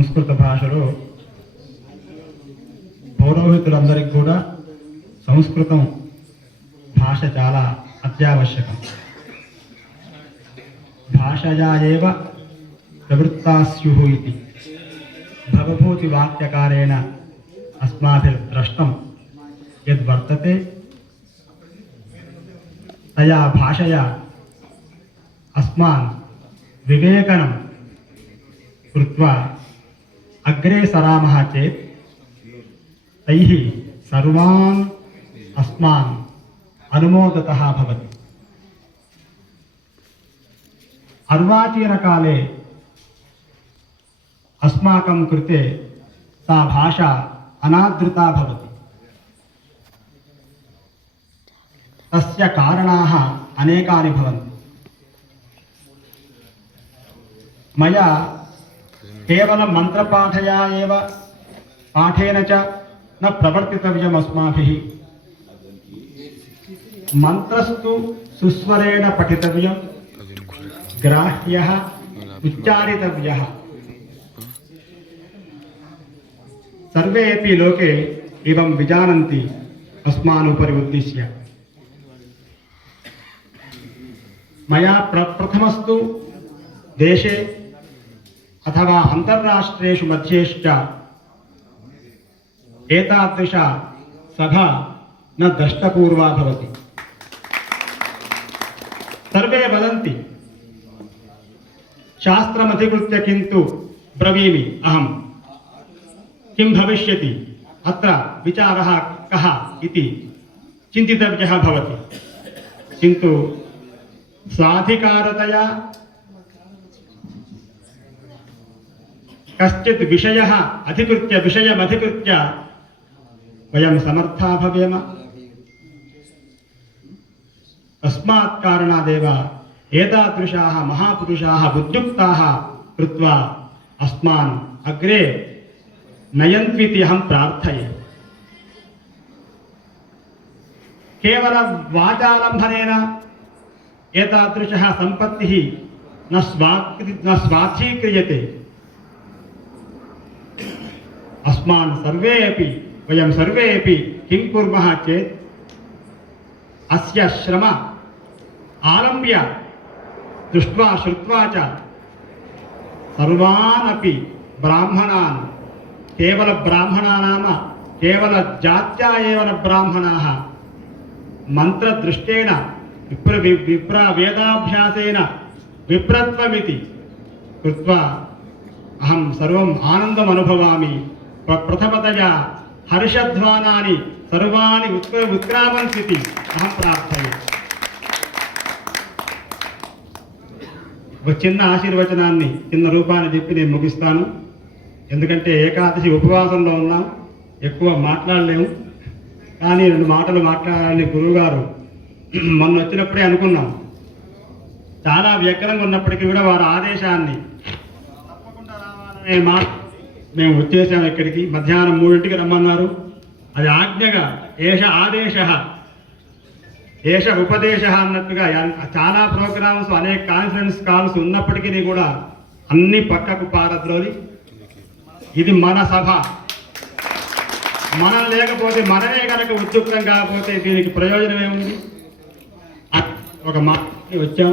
సంస్కృత భాషలో పౌరోహితులందరికీ కూడా సంస్కృతం భాష చాలా అత్యావశ్యకం. భాషయా ఏవ ప్రవృత్తా స్యుః ఇతి భవభూతి వాక్యకారేణ అస్మాభిర్దృష్టం యద్వర్తతే తయా భాషయా అస్మాన్ వివేకనం కృత్వా అగ్రే సరామః చేత్ తైః సర్వాన్ అస్మాన్ అనుమోదతః భవతి. अर्वाचीनकाले अस्माकं कृते सा भाषा अनादृता भवति. तस्य कारणाः अनेकानि भवन्ति. मया केवलं मन्त्रपाठया एव पाठेन च न प्रवर्तितव्यम् अस्माभिः. मन्त्रस्तु सुस्वरेण पठितव्यम्, ग्राह्यः उच्चारितव्यः. सर्वेपि लोके एवं विजानन्ति अस्मान् उपरि उद्दिश्य. मया प्रथमस्तु देशे अथवा अन्तर्राष्ट्रेषु मध्येश्च एतादृशा सभा न दष्टपूर्वा भवति. सर्वे वदन्ति शास्त्रमधिकृत्य किन्तु ब्रवीमि अहं किं भविष्यति अत्र विचारः कः इति चिन्तितव्यः भवति. किन्तु स्वाधिकारतया कश्चित् विषयः अधिकृत्य विषयमधिकृत्य वयं समर्था भवेम. तस्मात् कारणादेव एतादृशाः महापुरुषाः बुद्धियुक्ताः कृत्वा अस्मान् अग्रे नयन्त्विति अहं प्रार्थये. केवलं वाचालम्बनेन एतादृशः सम्पत्तिः न स्वार्थीक्रियते. अस्मान् सर्वे अपि वयं सर्वे अपि किं कुर्मः चेत् अस्य श्रम आरम्भ्य दृष्ट्वा श्रुत्वा च सर्वान् अपि ब्राह्मणान्, केवल ब्राह्मणा नाम केवल जात्या एव न ब्राह्मणाः, मन्त्रदृष्टेन विप्र वेदाभ्यासेन विप्रत्वमिति कृत्वा अहं सर्वम् आनन्दम् अनुभवामि. प्रथमतया हर्षध्वानानि सर्वाणि उत्क्रामन्तीति अहं प्रार्थये. ఒక చిన్న ఆశీర్వచనాన్ని చిన్న రూపాన్ని చెప్పి నేను ముగిస్తాను. ఎందుకంటే ఏకాదశి ఉపవాసంలో ఉన్నాం, ఎక్కువ మాట్లాడలేము. కానీ 2 మాటలు మాట్లాడాలని గురువుగారు మొన్న వచ్చినప్పుడే అనుకున్నాం. చాలా వ్యగ్రంగా ఉన్నప్పటికీ కూడా వారి ఆదేశాన్ని తప్పకుండా రావాలనే మాట మేము వచ్చేసాం. ఇక్కడికి మధ్యాహ్నం 3ంటికి రమ్మన్నారు. అది ఆజ్ఞగా ఏష ఆదేశ ఏష ఉపదేశ అన్నట్టుగా చాలా ప్రోగ్రామ్స్ అనేక కాన్ఫరెన్స్ కాల్స్ ఉన్నప్పటికీ కూడా అన్ని పక్కకు పారద్రోలి ఇది మన సభ. మనం లేకపోతే మనమే కనుక ఉద్యుక్తం కాకపోతే దీనికి ప్రయోజనం ఏముంది? ఒక మాట వచ్చాం.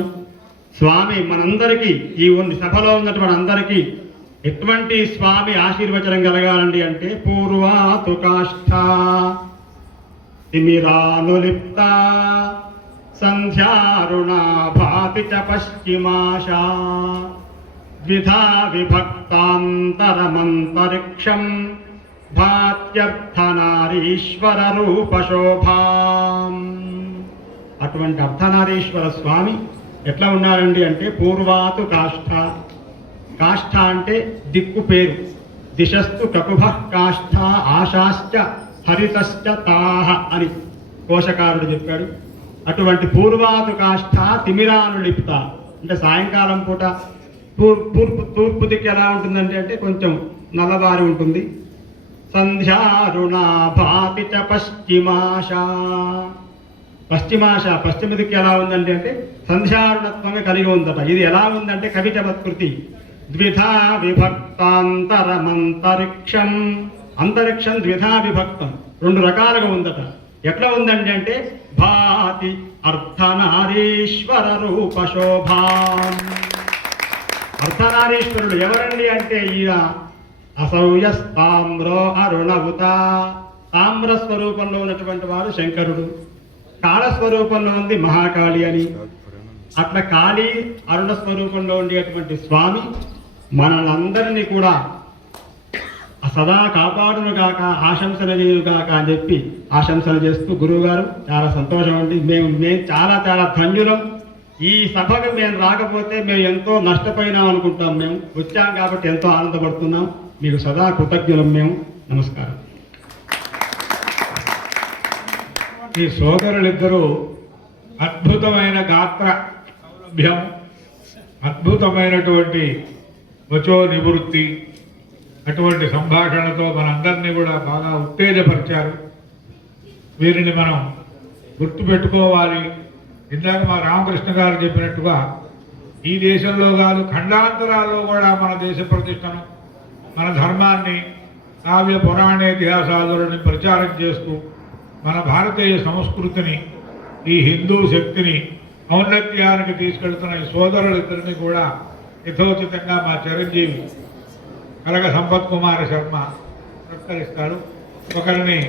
స్వామి మనందరికీ ఈ సభలో ఉన్నటువంటి అందరికీ ఎటువంటి స్వామి ఆశీర్వచనం కలగాలండి అంటే పూర్వాతు కాష్ఠ తిమిరానులిప్త సంధ్యారుణా భాతి చ పశ్చిమాశా ద్విధా విభక్తాంతరమంతరిక్షం భాత్యర్థనారీశ్వర రూపశోభాం. అటువంటి అర్ధనారీశ్వర స్వామి ఎట్లా ఉన్నారండి అంటే పూర్వాతు కాష్ఠ. కాష్ఠ అంటే దిక్కు పేరు. దిశస్తు కకుభ కాష్ఠ ఆశాశ్చ హరితశ్చ తాహ అని కోశకారుడు చెప్పాడు. అటువంటి పూర్వాతు కాష్ఠ తిమిరాను లిప్త అంటే సాయంకాలం పూట తూర్పు దిక్కు ఎలా ఉంటుందంటే అంటే కొంచెం నల్లబారి ఉంటుంది. సంధ్యారుణా భాతి చ పశ్చిమాశా. పశ్చిమ దిక్కు ఎలా ఉందంటే అంటే సంధ్యారుణత్వమే కలిగి ఉందట. ఇది ఎలా ఉందంటే కవిచమత్కృతి ద్విధా విభక్తాంతరమంతరిక్షం. అంతరిక్షం ద్విధా విభక్తం, రెండు రకాలుగా ఉందట. ఎట్లా ఉందండి అంటే భాతి అర్ధనారీశ్వర రూప శోభా. అర్ధనారీశ్వరుడు ఎవరండి అంటే ఈయన అసౌయస్తామ్రో అరుణవుత. తామ్ర స్వరూపంలో ఉన్నటువంటి వాడు శంకరుడు, కాళ స్వరూపంలో ఉంది మహాకాళి అని. అట్లా కాళీ అరుణ స్వరూపంలో ఉండేటువంటి స్వామి మనలందరినీ కూడా సదా కాపాడును గాక, ఆశంసన చేయును గాక అని చెప్పి ఆశంసన చేస్తూ గురువుగారు చాలా సంతోషం అండి. మేము చాలా చాలా ధన్యులం. ఈ సభకు మేము రాకపోతే మేము ఎంతో నష్టపోయినాం అనుకుంటాం. మేము వచ్చాం కాబట్టి ఎంతో ఆనందపడుతున్నాం. మీకు సదా కృతజ్ఞులం మేము. నమస్కారం. ఈ సోదరులిద్దరూ అద్భుతమైన గాత్ర సౌలభ్యం, అద్భుతమైనటువంటి వచో నివృత్తి, అటువంటి సంభాషణతో మనందరినీ కూడా బాగా ఉత్తేజపరిచారు. వీరిని మనం గుర్తుపెట్టుకోవాలి. ఇందాక మా రామకృష్ణ గారు చెప్పినట్టుగా ఈ దేశంలో కాదు ఖండాంతరాల్లో కూడా మన దేశ ప్రతిష్టను, మన ధర్మాన్ని, కావ్య పురాణేతిహాసాదులని ప్రచారం చేస్తూ మన భారతీయ సంస్కృతిని, ఈ హిందూ శక్తిని ఔన్నత్యానికి తీసుకెళ్తున్న ఈ సోదరులిద్దరిని కూడా యథోచితంగా మా చిరంజీవి కలగ సంపత్ కుమార శర్మ సత్కరిస్తారు. ఒకరిని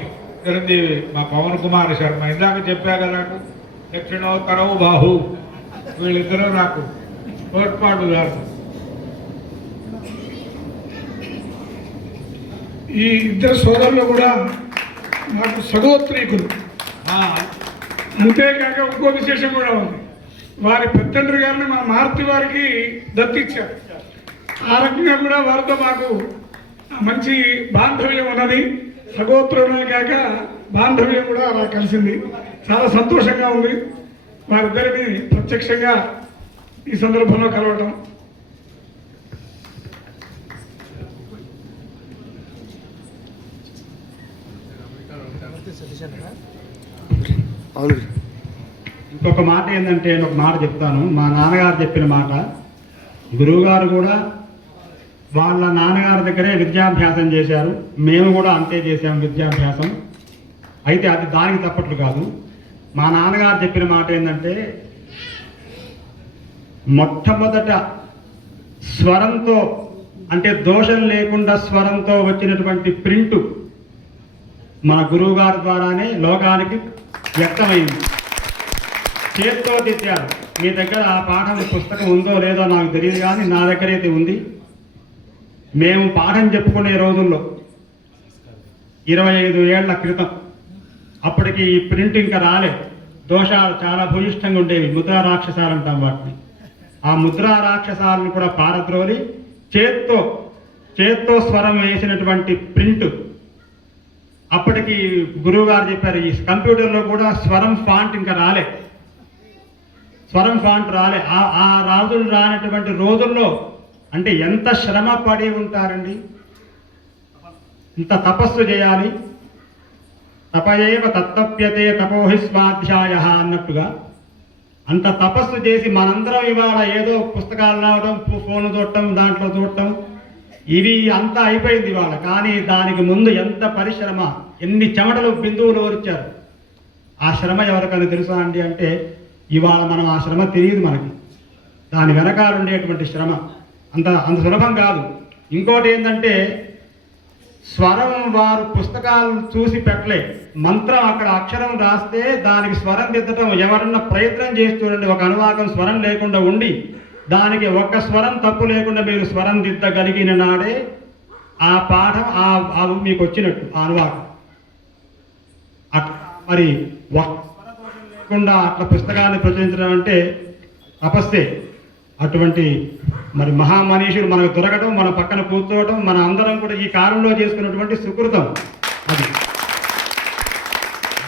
చిరంజీవి మా పవన్ కుమార శర్మ, ఇందాక చెప్పా కదా దక్షిణోత్తరవు బాహు, వీళ్ళిద్దరూ నాకు తోడ్పాటుదారు. ఈ ఇద్దరు సోదరులు కూడా నాకు సగోత్రీకులు. అంతేకాక ఇంకో విశేషం కూడా ఉంది. వారి పెద్దండ్రి గారిని మా మారుతి వారికి దత్తిచ్చారు. ఆ రకంగా కూడా వారితో మాకు మంచి బాంధవ్యం ఉన్నది. సగోత్రులే కాక బాంధవ్యం కూడా అలా కలిసింది. చాలా సంతోషంగా ఉంది వారిద్దరిని ప్రత్యక్షంగా ఈ సందర్భంలో కలవటం. ఇంకొక మాట ఏంటంటే, ఒక మాట చెప్తాను. మా నాన్నగారు చెప్పిన మాట. గురువుగారు కూడా వాళ్ళ నాన్నగారి దగ్గరే విద్యాభ్యాసం చేశారు. మేము కూడా అంతే చేసాము విద్యాభ్యాసం. అయితే అది దానికి తప్పట్లు కాదు. మా నాన్నగారు చెప్పిన మాట ఏంటంటే, మొట్టమొదట స్వరంతో అంటే దోషం లేకుండా స్వరంతో వచ్చినటువంటి ప్రింటు మన గురువుగారి ద్వారానే లోకానికి వ్యక్తమైంది. చేత్తో దిద్దారు. మీ దగ్గర ఆ పాఠం పుస్తకం ఉందో లేదో నాకు తెలియదు, కానీ నా దగ్గర అయితే ఉంది. మేము పాఠం చెప్పుకునే రోజుల్లో 25 ఏళ్ల క్రితం, అప్పటికి ఈ ప్రింట్ ఇంకా రాలేదు. దోషాలు చాలా భూయిష్టంగా ఉండేవి. ముద్రా రాక్షసాలు అంటాం వాటిని. ఆ ముద్రా రాక్షసాలను కూడా పారద్రోలి చేత్తో స్వరం వేసినటువంటి ప్రింట్. అప్పటికి గురువు గారు చెప్పారు, ఈ కంప్యూటర్లో కూడా స్వరం ఫాంట్ ఇంకా రాలే. స్వరం ఫాంట్ రాలే. ఆ రాజులు రానటువంటి రోజుల్లో అంటే ఎంత శ్రమ పడి ఉంటారండి. ఇంత తపస్సు చేయాలి. తపయేవ తత్తప్యతే తపోహి స్వాధ్యాయ అన్నట్టుగా అంత తపస్సు చేసి మనందరం ఇవాళ ఏదో పుస్తకాలు రావడం, ఫోన్ చూడటం, దాంట్లో చూడటం, ఇవి అంతా అయిపోయింది ఇవాళ. కానీ దానికి ముందు ఎంత పరిశ్రమ, ఎన్ని చెమటలు బిందువులు వచ్చారు. ఆ శ్రమ ఎవరికైనా తెలుసా అండి అంటే ఇవాళ మనం ఆ శ్రమ తెలియదు మనకి. దాని వెనకాల ఉండేటువంటి శ్రమ అంత సులభం కాదు. ఇంకోటి ఏంటంటే, స్వరం వారు పుస్తకాలు చూసి పెట్టలే. మంత్రం అక్కడ అక్షరం రాస్తే దానికి స్వరం దిద్దటం ఎవరన్నా ప్రయత్నం చేస్తుండండి. ఒక అనువాకం స్వరం లేకుండా ఉండి దానికి ఒక్క స్వరం తప్పు లేకుండా మీరు స్వరం దిద్దగలిగిన నాడే ఆ పాఠం అది మీకు వచ్చినట్టు. ఆ అనువాకం మరి లేకుండా అట్లా పుస్తకాన్ని ప్రచురించడం అంటే తపస్సే. అటువంటి మరి మహామనీషులు మనకు దొరకడం, మన పక్కన కూర్చోవడం, మన అందరం కూడా ఈ కాలంలో చేసుకున్నటువంటి సుకృతం అది.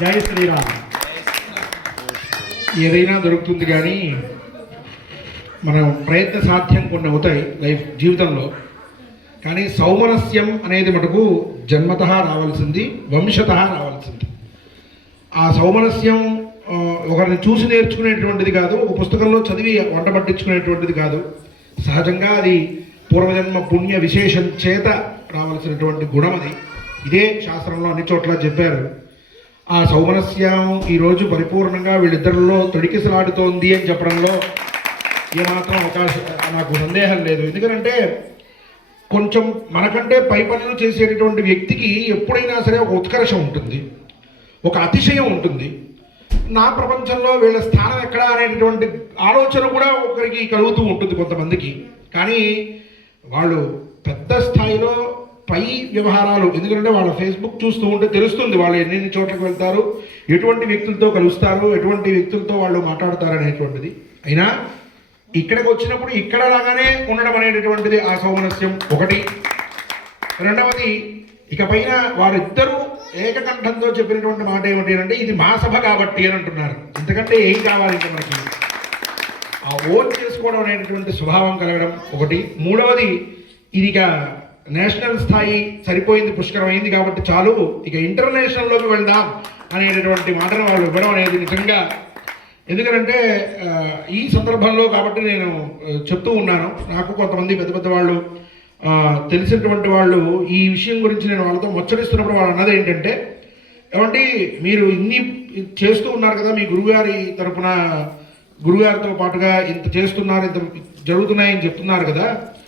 జై శ్రీరామ్. ఏదైనా దొరుకుతుంది కానీ మనం ప్రయత్న సాధ్యం కొన్ని అవుతాయి జీవితంలో. కానీ సౌమనస్యం అనేది మటుకు జన్మతః రావాల్సింది, వంశతః రావాల్సింది. ఆ సౌమనస్యం ఒకరిని చూసి నేర్చుకునేటువంటిది కాదు, ఒక పుస్తకంలో చదివి వంట పట్టించుకునేటువంటిది కాదు. సహజంగా అది పూర్వజన్మ పుణ్య విశేషం చేత రావాల్సినటువంటి గుణం అది. ఇదే శాస్త్రంలో అన్ని చోట్ల చెప్పారు. ఆ సౌమనస్యం ఈరోజు పరిపూర్ణంగా వీళ్ళిద్దరిలో తొడికిసలాడుతోంది అని చెప్పడంలో ఏమాత్రం అవకాశం నాకు సందేహం లేదు. ఎందుకంటే కొంచెం మనకంటే పై పనులు చేసేటటువంటి వ్యక్తికి ఎప్పుడైనా సరే ఒక ఉత్కర్షం ఉంటుంది, ఒక అతిశయం ఉంటుంది. నా ప్రపంచంలో వీళ్ళ స్థానం ఎక్కడ అనేటటువంటి ఆలోచన కూడా ఒకరికి కలుగుతూ ఉంటుంది కొంతమందికి. కానీ వాళ్ళు పెద్ద స్థాయిలో పై వ్యవహారాలు, ఎందుకంటే వాళ్ళ ఫేస్బుక్ చూస్తూ ఉంటే తెలుస్తుంది వాళ్ళు ఎన్ని చోట్లకు వెళ్తారు, ఎటువంటి వ్యక్తులతో కలుస్తారు, ఎటువంటి వ్యక్తులతో వాళ్ళు మాట్లాడతారు అనేటువంటిది. అయినా ఇక్కడికి వచ్చినప్పుడు ఇక్కడ లాగానే ఉండడం అనేటటువంటిది ఆ సౌమనస్యం ఒకటి. రెండవది, ఇక పైన వారిద్దరూ ఏకకంఠంతో చెప్పినటువంటి మాట ఏమిటి అంటే ఇది మా సభ కాబట్టి అని అంటున్నారు. ఎందుకంటే ఏం కావాలి ఇంకా మనకి, ఆ ఓన్ చేసుకోవడం అనేటటువంటి స్వభావం కలగడం ఒకటి. మూడవది, ఇది ఇక నేషనల్ స్థాయి సరిపోయింది, పుష్కరమైంది కాబట్టి చాలు, ఇక ఇంటర్నేషనల్లోకి వెళ్దాం అనేటటువంటి మాటను వాళ్ళు ఇవ్వడం అనేది నిజంగా. ఎందుకంటే ఈ సందర్భంలో కాబట్టి నేను చెప్తూ ఉన్నాను. నాకు కొంతమంది పెద్ద పెద్ద వాళ్ళు తెలిసినటువంటి వాళ్ళు ఈ విషయం గురించి నేను వాళ్ళతో ముచ్చటిస్తున్నప్పుడు వాళ్ళు అన్నది ఏంటంటే, ఏమంటే మీరు ఇన్ని చేస్తూ ఉన్నారు కదా, మీ గురువుగారి తరపున గురువుగారితో పాటుగా ఇంత చేస్తున్నారు, ఇంత జరుగుతున్నాయని చెప్తున్నారు కదా,